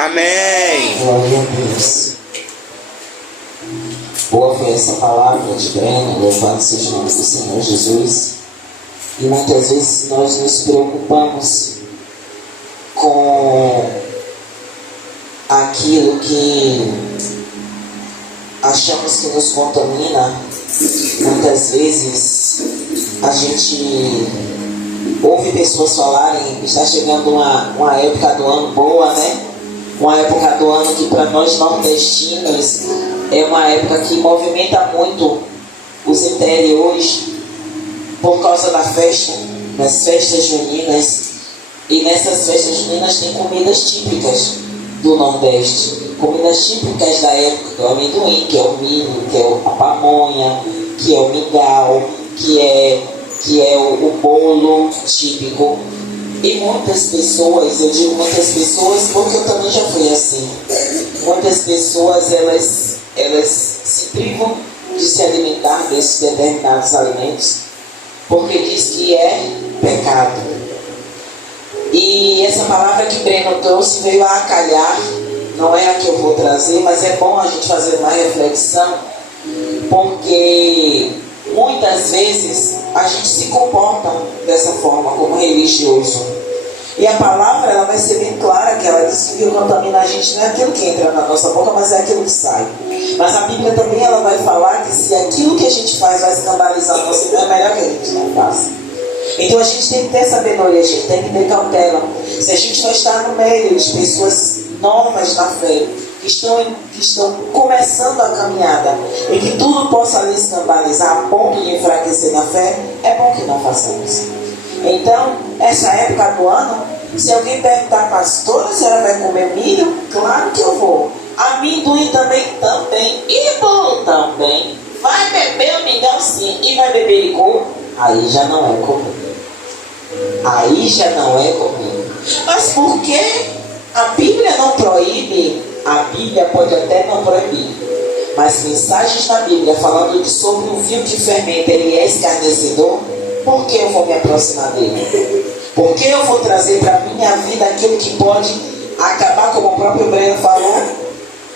Amém. Glória a Deus. Boa foi essa palavra de Breno, louvado seja o nome do Senhor Jesus. E muitas vezes nós nos preocupamos com aquilo que achamos que nos contamina. Muitas vezes a gente ouve pessoas falarem que está chegando uma época do ano boa, né? Uma época do ano que para nós nordestinos é uma época que movimenta muito os interiores por causa da festa, das festas juninas. E nessas festas juninas tem comidas típicas do Nordeste, comidas típicas da época, do amendoim, que é o milho, que é a pamonha, que é o mingau, que é o bolo típico. E muitas pessoas, eu digo muitas pessoas porque eu também já fui assim, muitas pessoas elas se privam de se alimentar desses determinados alimentos porque diz que é pecado. E essa palavra que Breno trouxe veio a calhar, não é a que eu vou trazer, mas é bom a gente fazer uma reflexão, porque muitas vezes a gente se comporta dessa forma, como religioso. E a palavra ela vai ser bem clara, que ela diz que o que contamina a gente não é aquilo que entra na nossa boca, mas é aquilo que sai. Mas a Bíblia também ela vai falar que se aquilo que a gente faz vai escandalizar a nossa irmã, é melhor que a gente não faça. Então a gente tem que ter sabedoria, a gente tem que ter cautela. Se a gente não está no meio de pessoas novas na fé, que estão começando a caminhada, e que tudo possa lhe escandalizar a ponto de enfraquecer na fé, é bom que não façamos. Então, essa época do ano, se alguém perguntar, pastora, a senhora vai comer milho? Claro que eu vou. Amendoim também. E bolo também. Vai beber o mingau sim. E vai beber licor? Aí já não é comigo. Aí já não é comigo. Mas por que a Bíblia não proíbe? A Bíblia pode até não proibir, mas mensagens na Bíblia falando sobre o vinho que fermenta, ele é escarnecedor. Por que eu vou me aproximar dele? Por que eu vou trazer para a minha vida aquilo que pode acabar, como o próprio Breno falou,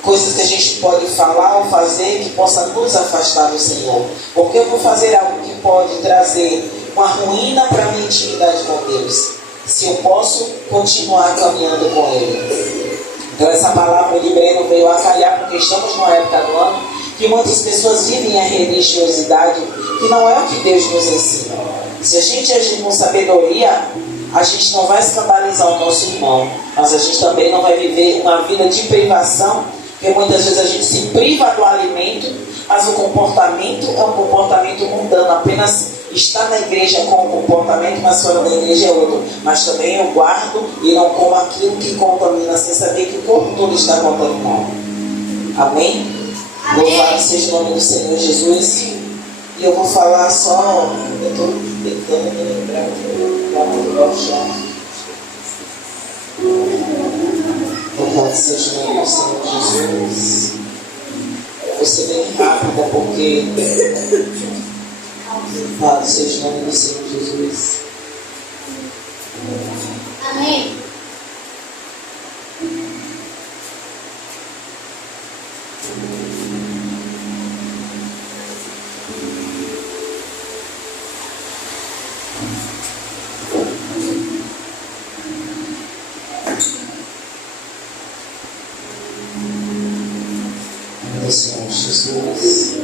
coisas que a gente pode falar ou fazer que possa nos afastar do Senhor? Por que eu vou fazer algo que pode trazer uma ruína para a minha intimidade com Deus, se eu posso continuar caminhando com Ele? Então essa palavra de Breno veio a calhar, porque estamos numa época do ano que muitas pessoas vivem a religiosidade que não é o que Deus nos ensina. Se a gente agir com sabedoria, a gente não vai escandalizar o nosso irmão, mas a gente também não vai viver uma vida de privação, porque muitas vezes a gente se priva do alimento, mas o comportamento é um comportamento mundano, apenas está na igreja com um comportamento, mas fora da igreja é outro. Mas também eu guardo e não como aquilo que contamina, sem saber que o corpo todo está contaminado. Amém? Louvado seja o nome do Senhor Jesus. E eu vou falar só, eu estou tentando me lembrar aqui, para não gostar. Louvado seja o nome do Senhor Jesus. Vou ser bem rápida, porque louvado seja o nome do Senhor Jesus. Amém. Do Senhor Jesus.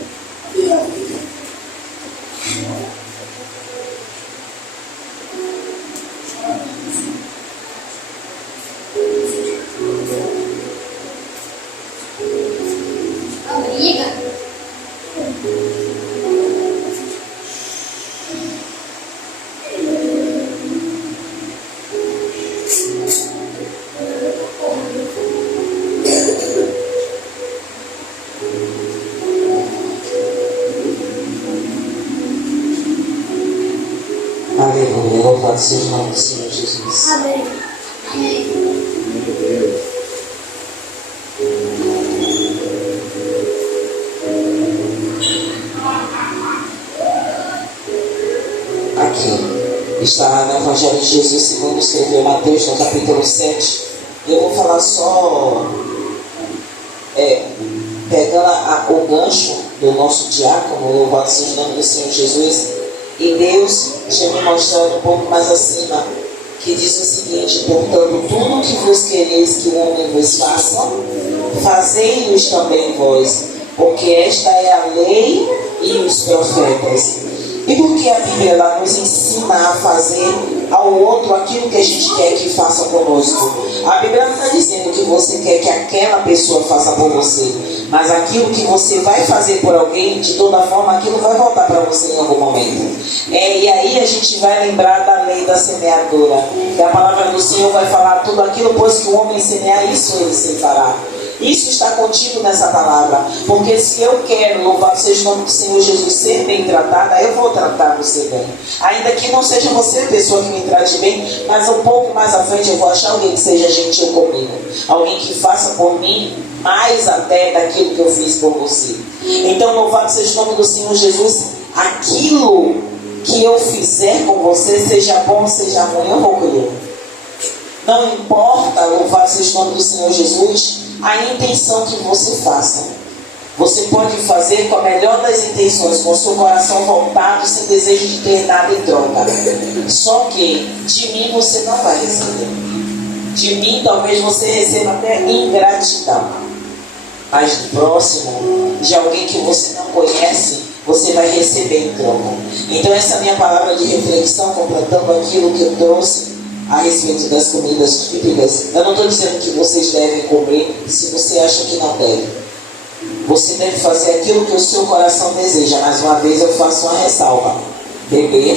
Amiga. Aleluia, louvado seja o nome do Senhor Jesus. Amém. Amém. Aqui está no Evangelho de Jesus segundo escreveu Mateus, no capítulo 7, Eu vou falar só, pegando o gancho do nosso diácono, louvado seja o nome do Senhor Jesus, e Deus tinha me mostrado um pouco mais acima, que diz o seguinte: portanto, tudo que vos quereis que o homem vos faça, fazei-os também vós, porque esta é a lei e os profetas. E porque a Bíblia ela nos ensina a fazer ao outro aquilo que a gente quer que faça conosco. A Bíblia não está dizendo que você quer que aquela pessoa faça por você, mas aquilo que você vai fazer por alguém, de toda forma, aquilo vai voltar para você em algum momento. E aí a gente vai lembrar da lei da semeadura, que a palavra do Senhor vai falar: tudo aquilo, pois que o homem semear, isso ele se fará. Isso está contido nessa palavra, porque se eu quero, louvado seja o nome do Senhor Jesus, ser bem tratada, eu vou tratar você bem. Ainda que não seja você a pessoa que me trate bem, mas um pouco mais à frente eu vou achar alguém que seja gentil comigo, alguém que faça por mim mais até daquilo que eu fiz por você. Então, louvado seja o nome do Senhor Jesus, aquilo que eu fizer com você, seja bom, seja ruim, eu vou colher. Não importa, louvado seja o nome do Senhor Jesus, a intenção que você faça. Você pode fazer com a melhor das intenções, com o seu coração voltado, sem desejo de ter nada em troca. Só que de mim você não vai receber. De mim talvez você receba até ingratidão. Mas do próximo, de alguém que você não conhece, você vai receber em troca. Então essa é a minha palavra de reflexão, completando aquilo que eu trouxe a respeito das comidas típicas. Eu não estou dizendo que vocês devem comer se você acha que não deve. Você deve fazer aquilo que o seu coração deseja. Mais uma vez eu faço uma ressalva: beber,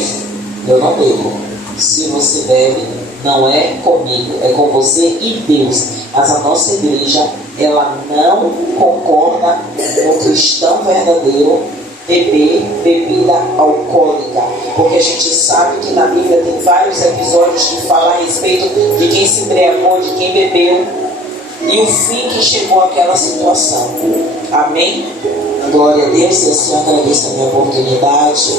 eu não bebo. Se você bebe, não é comigo, é com você e Deus. Mas a nossa igreja, ela não concorda com o cristão verdadeiro beber bebida alcoólica, porque a gente sabe que na Bíblia tem vários episódios que falam a respeito de quem se embriagou, de quem bebeu e o fim que chegou àquela situação. Amém? Glória a Deus. E assim eu agradeço a minha oportunidade.